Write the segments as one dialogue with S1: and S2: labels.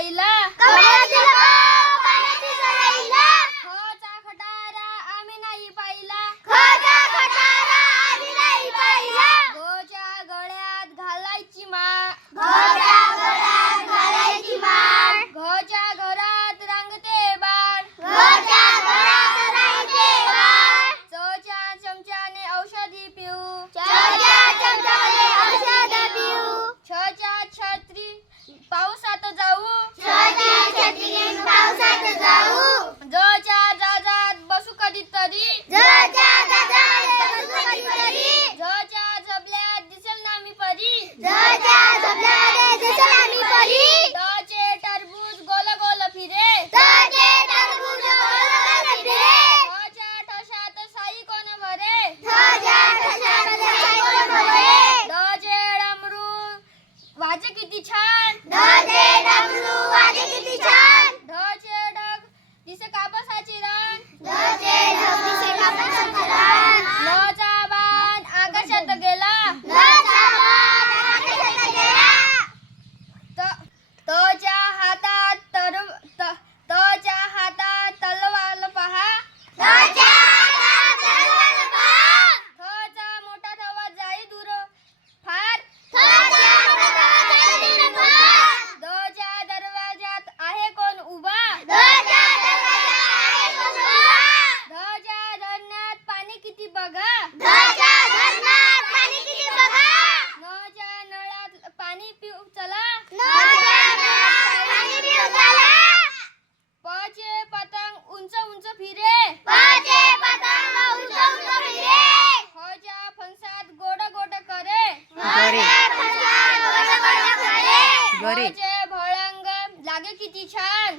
S1: Kailan?
S2: गरे
S3: गरे भळंग लागे किती छान.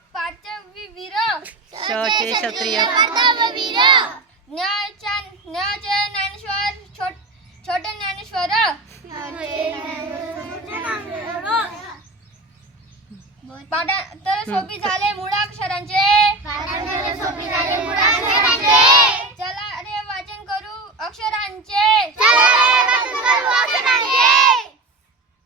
S3: वीर
S2: क्षत्रिय।
S1: वीर
S3: ज्ञाच्या ज्ञाचे ज्ञानेश्वर छोट छोटे ज्ञानेश्वर पाठांतर सोपी झाले मुळाक्षरांचे। पाठांतर सोपी झाले मुळाक्षरांचे।